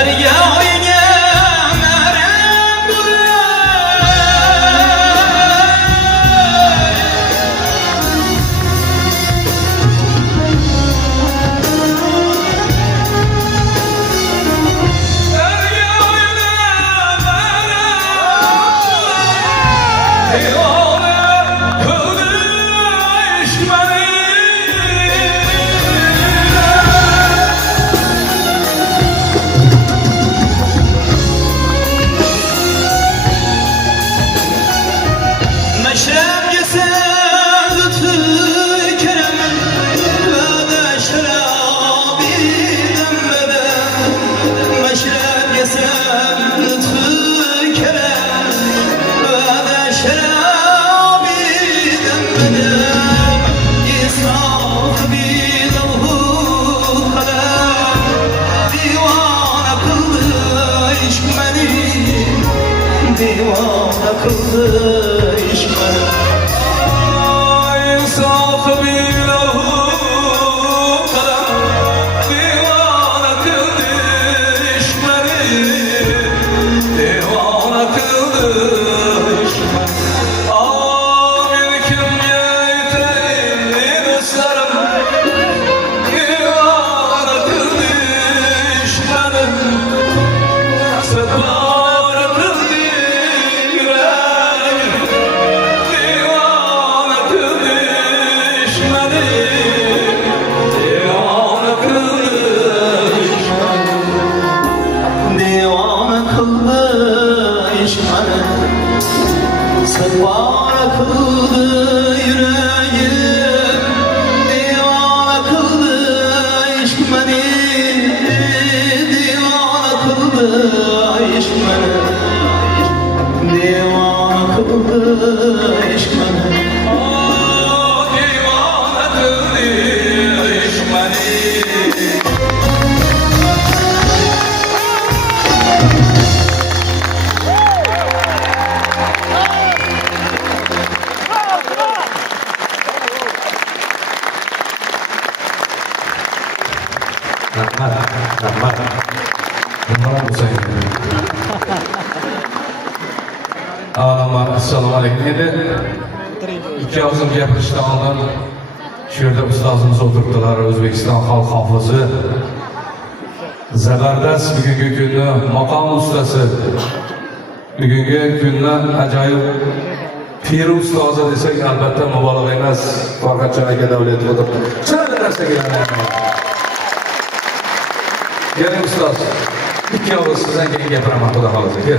Dergâhine merhem divana kıldı iş beni. İnsafı bilahu kadar divana kıldı iş beni, divana kıldı iş beni. Bir kim yeteğini dostlarım divana kıldı iş beni. Sevara kıldı yüreğim, divana kıldı iş beni, divana kıldı iş beni, divana kıldı iş beni, divana kıldı iş beni. Rahmat. Bunlar bu sayın. Assalamu alaikum. Endi ikki og'izim gapirishdan oldin shu yerda ustozimiz o'tiribdilar, O'zbekiston xalq hofizi, zabardast bugungi kunni maqom ustasi, bugungi kunni ajoyib pir ustozi desak albatta mubolag'a emas. Farhodjon aka Davletov o'tiribdi. Chiroyli narsaga Gelin ustoz, ikki og'iz sizdan keyin gapiraman, xudo xohlasa. Kel.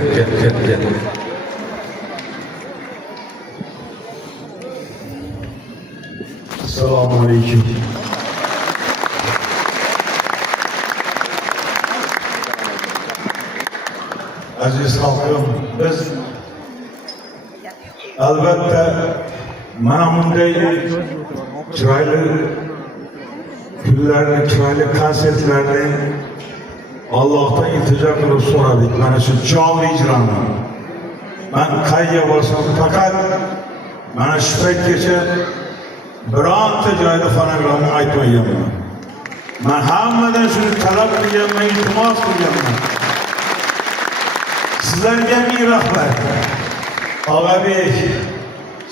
Assalomu alaykum. Aziz xalqim, biz albatta mana bunday chiroyli kunlarni, chiroyli konsertlarni Allah'tan iltica qilib so'radik. Mana shu jonli ijroni. Men qayerga borsam faqat mana shu paytgacha bironta joyda fonogramma aytmaganman. Men hammadan shuni talab qilganman, iltimos qilganman. Sizlarga ming rahmat. Og'abek,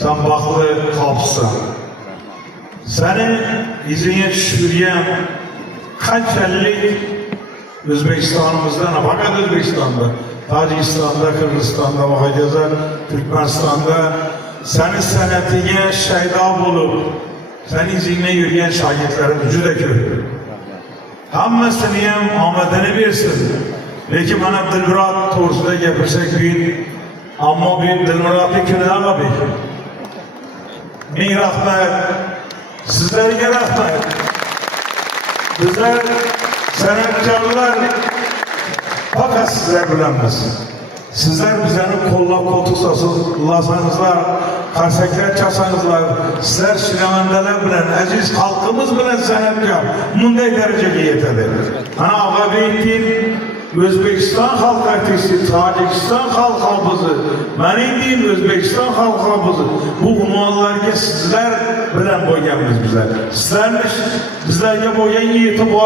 sen baxtli qopsan. Seni izine tushirgan qanchalik O'zbekistonimizda, nafaqat O'zbekistonda, Tojikistonda, Qirg'izistonda va hokazo Turkmanistonda seni san'atiga shaydo bo'lib, seni izingda yurgan shogirdlarim juda ko'p. Hammasini ham omadini bersin. Lekin mana Dilmurod to'g'risida gapirsak bugun, ammo bu Dilmurodning kuni Og'abek. Ming rahmat. Sizlarga rahmat. Bizlar san'atkorlar faqat sizlar bilanmiz. Sizlar bizlarni qo'llab qo'ltiqlasanizlar, qarsaklar chasanizlar, sizlar shinavandalar bilan, aziz xalqimiz bilan san'atkor bunday darajaga yetadi. Ana Og'abekning O'zbekiston xalq artisti, Tojikiston xalq hofizi, mening deyim O'zbekiston xalq hofizi. Bu unvonlarga sizlar bilan bo'lganmiz bizlar. Sizlarning bizlarga bo'lgan e'tibor